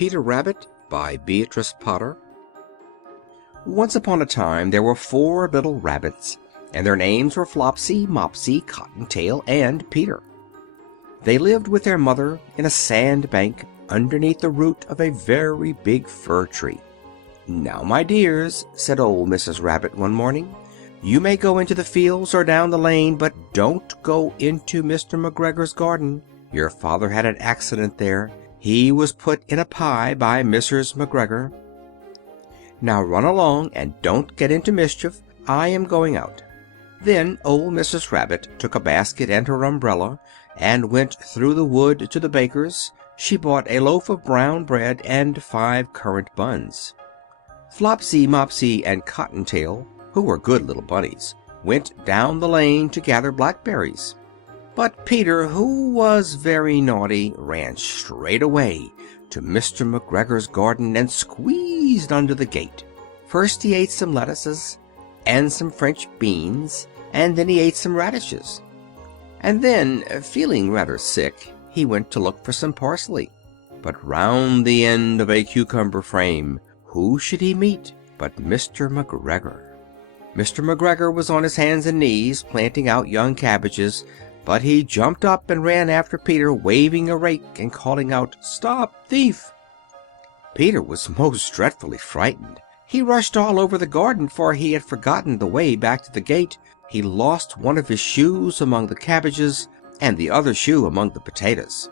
Peter Rabbit by Beatrice Potter. Once upon a time there were 4 little rabbits, and their names were Flopsy, Mopsy, Cottontail, and Peter. They lived with their mother in a sand bank underneath the root of a very big fir tree. "Now, my dears," said old Mrs. Rabbit one morning, "you may go into the fields or down the lane, but don't go into Mr. McGregor's garden. Your father had an accident there. He was put in a pie by Mrs. McGregor. Now run along and don't get into mischief. I am going out." Then old Mrs. Rabbit took a basket and her umbrella and went through the wood to the baker's. She bought a loaf of brown bread and 5 currant buns. Flopsy, Mopsy, and Cottontail, who were good little bunnies, went down the lane to gather blackberries. But Peter, who was very naughty, ran straight away to Mr. McGregor's garden and squeezed under the gate. First he ate some lettuces and some French beans, and then he ate some radishes. And then, feeling rather sick, he went to look for some parsley. But round the end of a cucumber frame, who should he meet but Mr. McGregor? Mr. McGregor was on his hands and knees planting out young cabbages, but he jumped up and ran after Peter, waving a rake and calling out, "Stop, thief!" Peter was most dreadfully frightened. He rushed all over the garden, for he had forgotten the way back to the gate. He lost one of his shoes among the cabbages and the other shoe among the potatoes.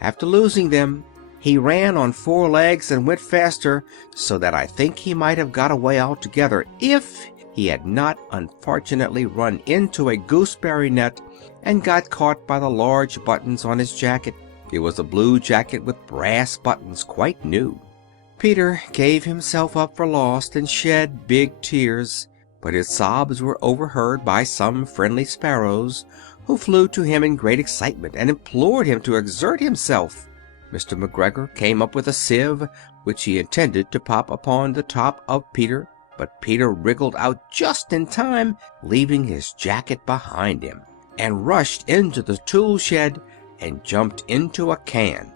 After losing them, he ran on 4 legs and went faster, so that I think he might have got away altogether if he had not unfortunately run into a gooseberry net and got caught by the large buttons on his jacket. It was a blue jacket with brass buttons, quite new. Peter gave himself up for lost and shed big tears, but his sobs were overheard by some friendly sparrows, who flew to him in great excitement and implored him to exert himself. Mr. McGregor came up with a sieve, which he intended to pop upon the top of Peter, but Peter wriggled out just in time, leaving his jacket behind him, and rushed into the tool shed and jumped into a can.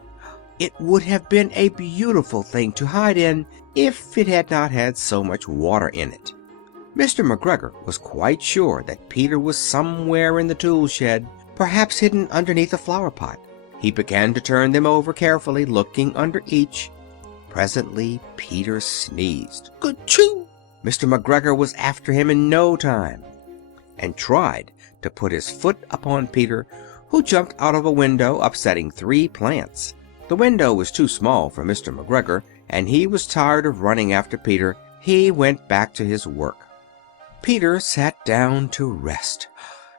It would have been a beautiful thing to hide in if it had not had so much water in it. Mr. McGregor was quite sure that Peter was somewhere in the tool shed, perhaps hidden underneath a flower pot. He began to turn them over carefully, looking under each. Presently Peter sneezed. "Ka-choo!" Mr. McGregor was after him in no time, and tried to put his foot upon Peter, who jumped out of a window, upsetting 3 plants. The window was too small for Mr. McGregor, and he was tired of running after Peter. He went back to his work. Peter sat down to rest.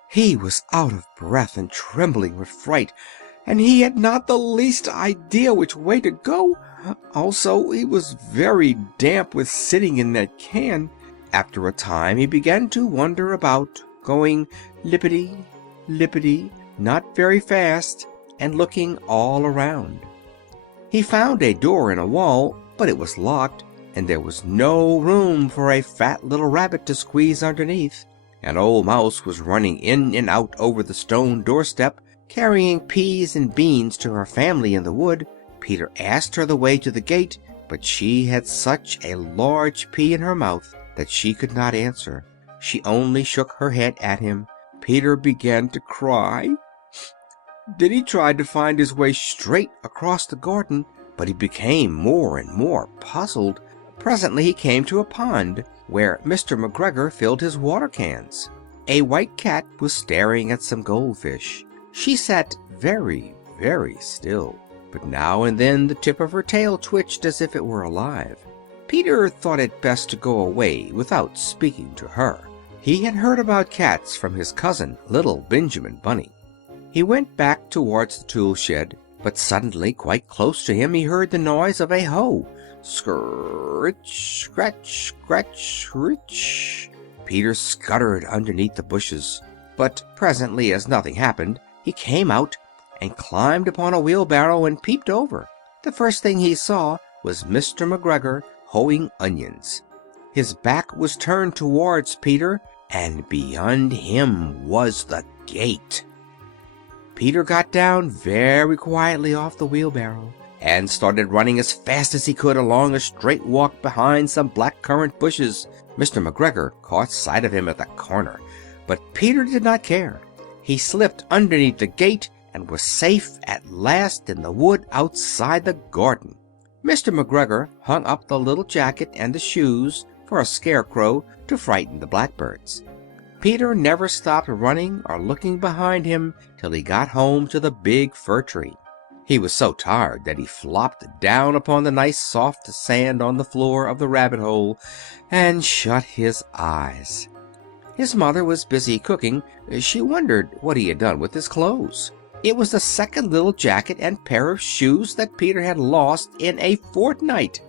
He was out of breath and trembling with fright, and he had not the least idea which way to go. Also, he was very damp with sitting in that can. After a time he began to wander about, going lippity, lippity, not very fast, and looking all around. He found a door in a wall, but it was locked, and there was no room for a fat little rabbit to squeeze underneath. An old mouse was running in and out over the stone doorstep, carrying peas and beans to her family in the wood. Peter asked her the way to the gate, but she had such a large pea in her mouth that she could not answer. She only shook her head at him. Peter began to cry. Then he tried to find his way straight across the garden, but he became more and more puzzled. Presently he came to a pond where Mr. McGregor filled his water cans. A white cat was staring at some goldfish. She sat very, very still, but now and then the tip of her tail twitched as if it were alive. Peter thought it best to go away without speaking to her. He had heard about cats from his cousin, little Benjamin Bunny. He went back towards the tool shed, but suddenly, quite close to him, he heard the noise of a hoe. Scritch, scratch, scratch, scritch. Peter scuttered underneath the bushes, but presently, as nothing happened, he came out and climbed upon a wheelbarrow and peeped over. The first thing he saw was Mr. McGregor hoeing onions. His back was turned towards Peter, and beyond him was the gate. Peter got down very quietly off the wheelbarrow, and started running as fast as he could along a straight walk behind some black-currant bushes. Mr. McGregor caught sight of him at the corner, but Peter did not care. He slipped underneath the gate and was safe at last in the wood outside the garden. Mr. McGregor hung up the little jacket and the shoes for a scarecrow to frighten the blackbirds. Peter never stopped running or looking behind him till he got home to the big fir tree. He was so tired that he flopped down upon the nice soft sand on the floor of the rabbit hole and shut his eyes. His mother was busy cooking. She wondered what he had done with his clothes. It was the second little jacket and pair of shoes that Peter had lost in a fortnight.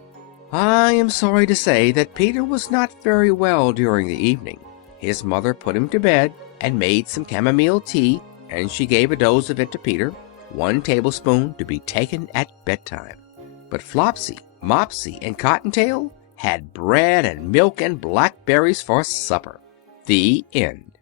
I am sorry to say that Peter was not very well during the evening. His mother put him to bed and made some chamomile tea, and she gave a dose of it to Peter, 1 tablespoon to be taken at bedtime. But Flopsy, Mopsy, and Cottontail had bread and milk and blackberries for supper. The end.